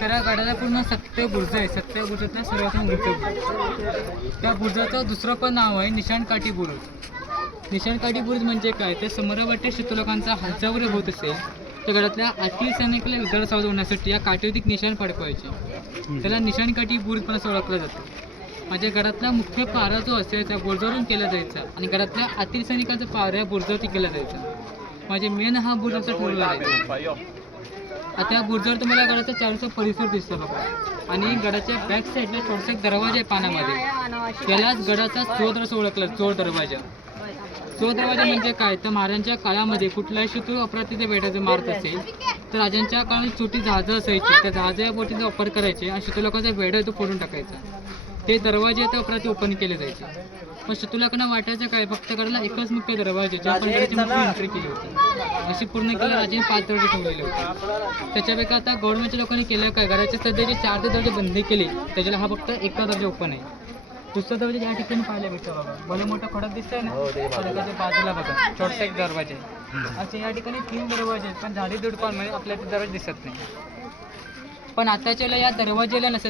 तर या गडाला पूर्ण 7 बुर्ज आहे. 7 बुर्जातला सर्वात मोठं बुर्ज. त्या बुर्जाचं दुसरं पण नाव आहे निशाणकाठी बुर्ज. निशाणकाठी बुर्ज म्हणजे काय, तर समरावटी शीतलोकांचा हालचाल होत असेल तर गडातल्या आतील सैनिकाला विदळ सावधण्यासाठी या काठीवर एक निशाण फडकवायचे. त्याला निशाणकाठी बुर्ज पण असं ओळखलं जातं. म्हणजे गडातला मुख्य पारा जो असायचा बुर्जावरून केला जायचा आणि गडातल्या आतील सैनिकांचा पारा या बुर्जावरती केला जायचा. म्हणजे मेन हा बुर्ज असा ठरवला जायचा. आता या बुर्जावर तुम्हाला गडाचा चारचा परिसर दिसतो बघा. आणि गडाच्या बॅक साईडला छोटासा एक दरवाजा आहे पानामध्ये. त्यालाच गडाचा चोर असं ओळखला, चोर दरवाजा. चोर दरवाजा म्हणजे काय, तर महाराजांच्या काळामध्ये कुठलाही शत्रू अपराधी भेटायचं मारत असेल तर राजांच्या काळात छोटी जहाजं असायची. त्या जहाजा बोटीचा वापर करायचे आणि शत्रुलोकांचा वेढा तो फोडून टाकायचा. ते दरवाजे त्या अपराधी ओपन केले जायचे. पण शत्रुलोकांना वाटायचं काय, फक्त गडाला एकच मुख्य दरवाजे ज्या पण गडाची मुख्य एंट्री केली होती. अशी पूर्ण केली राजाने 5 दरवाजे ठेवलेले होते. त्याच्यापैकी आता गव्हर्नमेंटच्या लोकांनी केलं काय, गडाचे सध्याचे 4 दरवाजे बंद केले. त्याच्याला हा फक्त एका दरवाजा ओपन आहे. दुसरा दरवाजा या ठिकाणी पाहायला भेटतो बघा. भले मोठा खडक दिसतंय ना, खडकाच्या बाजूला बघा छोटासा एक दरवाजा आहे. असे या ठिकाणी 3 दरवाजे आहेत, पण झाडी दुडपांमध्ये आपल्याला ते दरवाजे दिसत नाही. पण आताच्या या दरवाजेला नसत